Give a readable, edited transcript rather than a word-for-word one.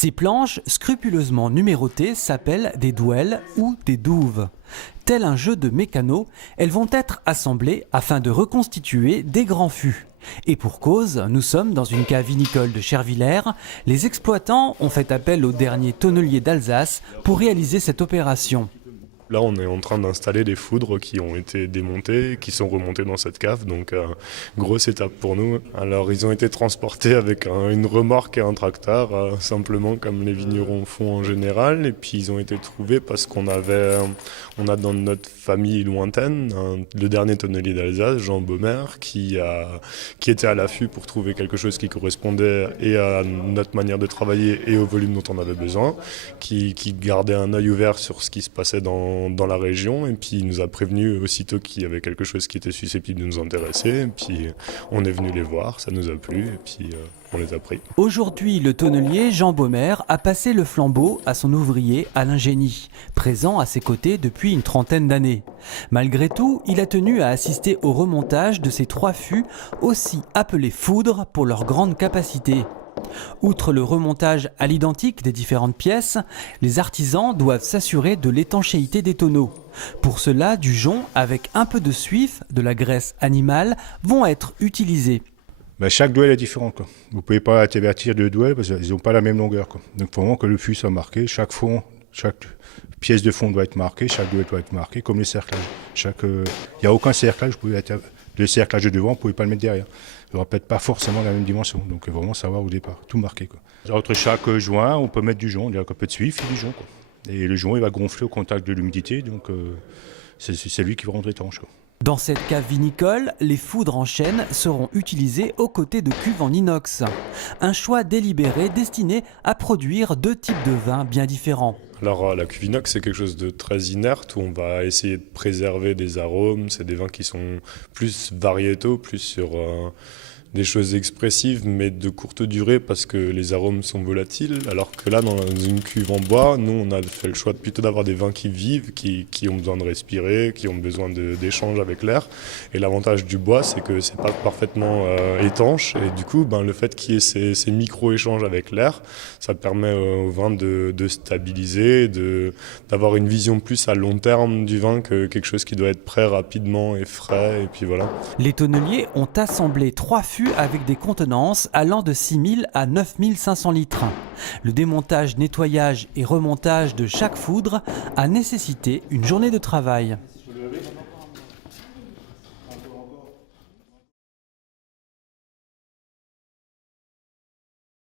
Ces planches, scrupuleusement numérotées, s'appellent des douelles ou des douves. Tel un jeu de mécano, elles vont être assemblées afin de reconstituer des grands fûts. Et pour cause, nous sommes dans une cave vinicole de Chervillers. Les exploitants ont fait appel au dernier tonnelier d'Alsace pour réaliser cette opération. Là, on est en train d'installer des foudres qui ont été démontées, qui sont remontées dans cette cave, donc grosse étape pour nous. Alors, ils ont été transportés avec une remorque et un tracteur, simplement comme les vignerons font en général, et puis ils ont été trouvés parce on a dans notre famille lointaine le dernier tonnelier d'Alsace, Jean Baumer, qui était à l'affût pour trouver quelque chose qui correspondait et à notre manière de travailler et au volume dont on avait besoin, qui gardait un œil ouvert sur ce qui se passait dans la région, et puis il nous a prévenu aussitôt qu'il y avait quelque chose qui était susceptible de nous intéresser, et puis on est venu les voir, ça nous a plu, et puis on les a pris. Aujourd'hui, le tonnelier Jean Baumer a passé le flambeau à son ouvrier Alain Génie, présent à ses côtés depuis une trentaine d'années. Malgré tout, il a tenu à assister au remontage de ces 3 fûts, aussi appelés foudres pour leur grande capacité. Outre le remontage à l'identique des différentes pièces, les artisans doivent s'assurer de l'étanchéité des tonneaux. Pour cela, du jonc avec un peu de suif, de la graisse animale, vont être utilisés. Chaque douelle est différente, quoi. Vous ne pouvez pas intervertir 2 douelles parce qu'ils n'ont pas la même longueur, quoi. Donc il faut vraiment que le fût soit marqué. Chaque pièce de fond doit être marquée, chaque douelle doit être marquée, comme les cerclages. Il n'y a aucun cerclage, le cerclage de devant, vous ne pouvez pas le mettre derrière. Il n'aura peut-être pas forcément la même dimension, donc vraiment savoir au départ, tout marqué, quoi. Entre chaque joint, on peut mettre du jonc, il y a un peu de suif et du jonc, quoi. Et le jonc, il va gonfler au contact de l'humidité, donc c'est lui qui va rendre étanche, quoi. Dans cette cave vinicole, les foudres en chêne seront utilisées aux côtés de cuves en inox. Un choix délibéré destiné à produire 2 types de vins bien différents. Alors la cuve inox, c'est quelque chose de très inerte où on va essayer de préserver des arômes. C'est des vins qui sont plus variétaux, plus sur des choses expressives mais de courte durée parce que les arômes sont volatiles. Alors que là, dans une cuve en bois, nous on a fait le choix plutôt d'avoir des vins qui vivent, qui ont besoin de respirer, qui ont besoin d'échange avec l'air. Et l'avantage du bois, c'est que c'est pas parfaitement étanche et du coup, le fait qu'il y ait ces micro-échanges avec l'air, ça permet au vin de stabiliser, d'avoir une vision plus à long terme du vin que quelque chose qui doit être prêt rapidement et frais, et puis voilà. Les tonneliers ont assemblé 3 fûts avec des contenances allant de 6 000 à 9 500 litres. Le démontage, nettoyage et remontage de chaque foudre a nécessité une journée de travail.